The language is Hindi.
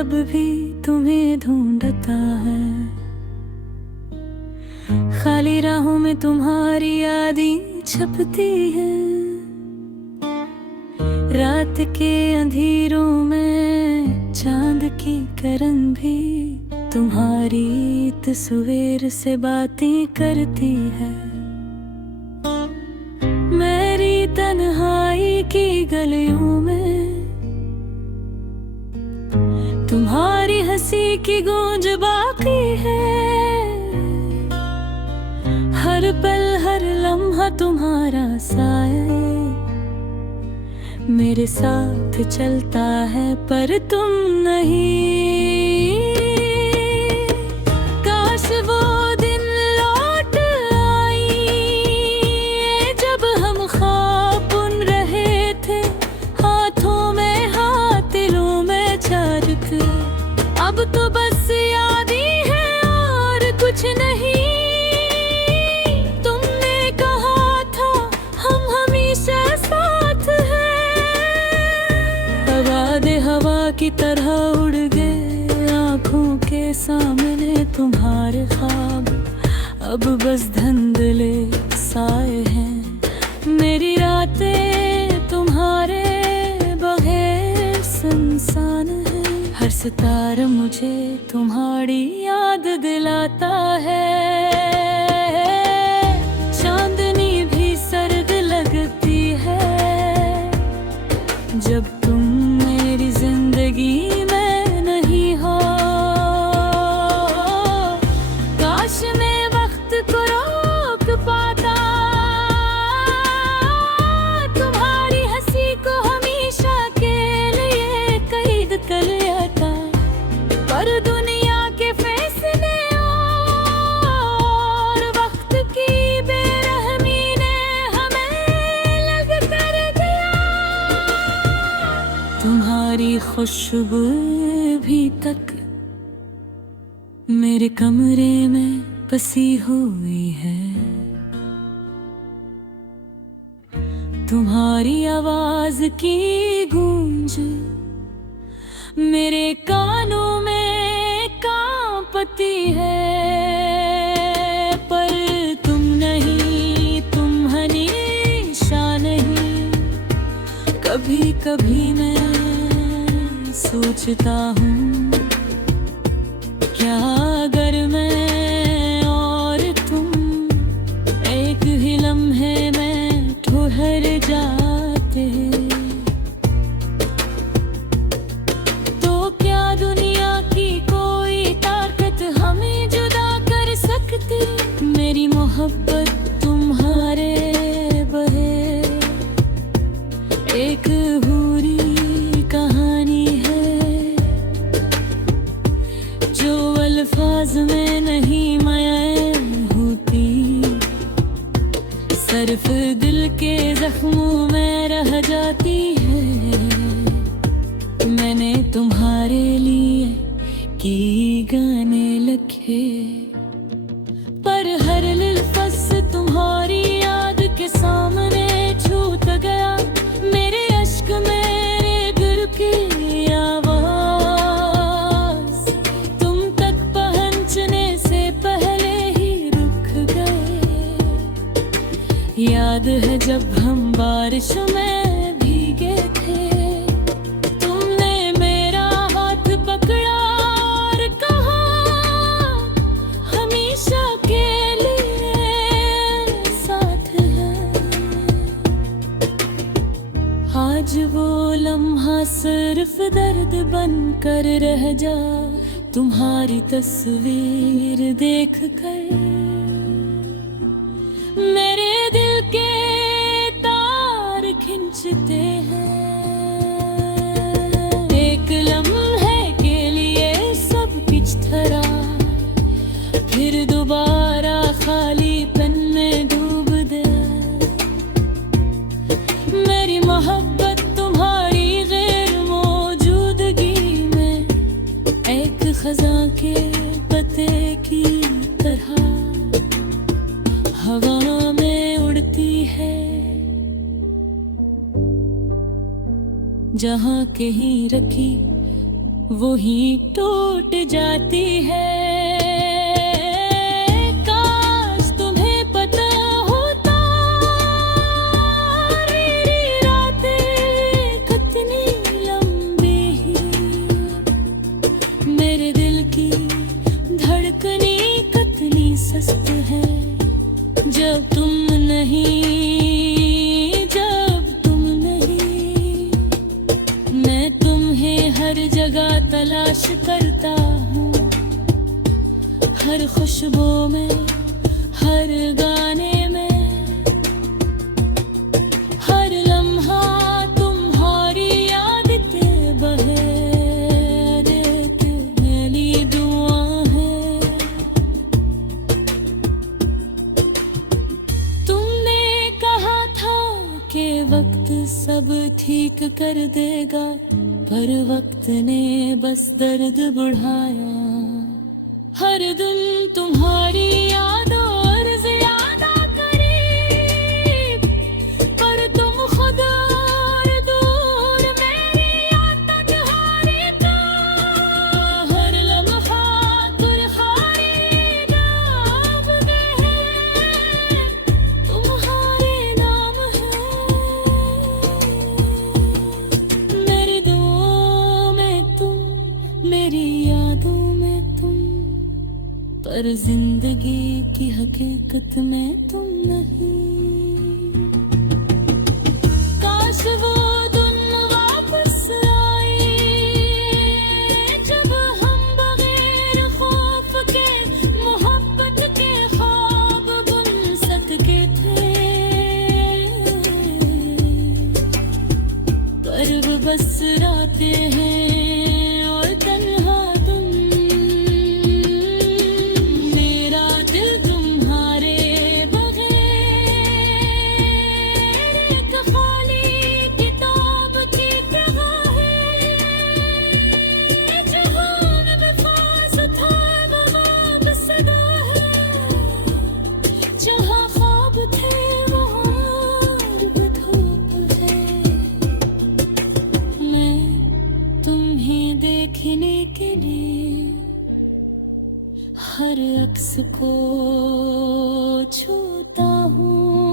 अब भी तुम्हें ढूंढता है। खाली राहों में तुम्हारी यादें छपती है। रात के अंधेरों में चांद की किरण भी तुम्हारी तस्वीर से बातें करती है। मेरी तन्हाई की गलियों में तुम्हारी हंसी की गूंज बाकी है। हर पल हर लम्हा तुम्हारा साया मेरे साथ चलता है, पर तुम नहीं। काश वो दिन लौट आई जब हम ख्वाब बुन रहे थे, हाथों में हाथ दिलों में चार थे। अब तो बस याद ही है और कुछ नहीं। तुमने कहा था हम हमेशा साथ हैं, वादे हवा की तरह उड़ गए आँखों के सामने तुम्हारे ख्वाब। अब बस धुंधले साए हैं। मेरी रातें तुम्हारे बगैर सुनसान है। हर सितारा मुझे तुम्हारी याद दिलाता है। चांदनी भी सर्द लगती है जब तुम मेरी जिंदगी में नहीं हो। काश मैं वक्त को रोक पाता, तुम्हारी हंसी को हमेशा के लिए कैद कर लेता। पर दुनिया के फैसले और वक्त की बेरहमी ने हमें अलग कर दिया। तुम्हारी खुशबू भी तक मेरे कमरे में बसी हुई है। तुम्हारी आवाज की गूंज मेरे कानों में कांपती है। पर तुम नहीं, तुम हमेशा नहीं। कभी कभी मैं सोचता हूँ, क्या अगर मैं और तुम एक ही लम्हे में ठहर जाते, तो क्या दुनिया की कोई ताकत हमें जुदा कर सकती। मेरी मोहब्बत तुम्हारे बहे एक पूरी कहानी है, जो अल्फाज में नहीं बयां होती। सिर्फ दिल के जख्मों में रह जाती है। मैंने तुम्हारे लिए की गाने लिखे, पर हर लफ्ज़ तुम्हारी याद के सामने छूट गया। मेरे अश्क मेरे दिल की आवाज़ तुम तक पहुंचने से पहले ही रुक गए। याद है जब हम बारिश में भीगे थे, तुमने मेरा हाथ पकड़ा और कहा हमेशा के लिए साथ है। आज वो लम्हा सिर्फ दर्द बन कर रह जा, तुम्हारी तस्वीर देख कर मेरे दिल के तार खिंचते हैं। एक लम्हे के लिए सब कुछ ठहरा, फिर दोबारा खालीपन में डूब दे। मेरी मोहब्बत तुम्हारी गैर मौजूदगी में एक खज़ां के पत्ते की तरह हवा में उड़ती है। जहाँ कहीं रखी वो ही टूट जाती है। काश तुम्हें पता होता मेरी रातें कितनी लंबी हैं, मेरे दिल की धड़कने कितनी सस्त है। जब तुम नहीं, जब तुम नहीं, मैं तुम्हें हर जगह तलाश करता हूँ, हर खुशबू में, हर गाने में, हर लम्हा तुम्हारी याद के बहे। अरे मेरी दुआ है। तुमने कहा था कि वक्त सब ठीक कर देगा, पर वक्त ने बस दर्द बढ़ाया। हर दिन तुम्हारी यादों और ज्यादा करीब, पर तुम खुद और दूर, मेरी याद तुम्हारी का हर लम्हा तुरखारी दाब गए, तुम्हारे नाम है मेरी दुआओं में तुम, मेरी यादों में तुम, पर जिंदगी की हकीकत में तुम नहीं। काश वो दिन वापस आए जब हम बगैर खौफ के मोहब्बत के ख्वाब बुन सकते थे, पर वो बस रातें हैं और तन्हा तुम। मेरा दिल तुम्हारे बगैर एक खाली किताब की तरह है, जहां में खास था वो वापस सदा है, जहां ख्वाब थे वहां अब धूप है। मैं तुम्हें देखने के लिए हर अक्स को छूता हूँ।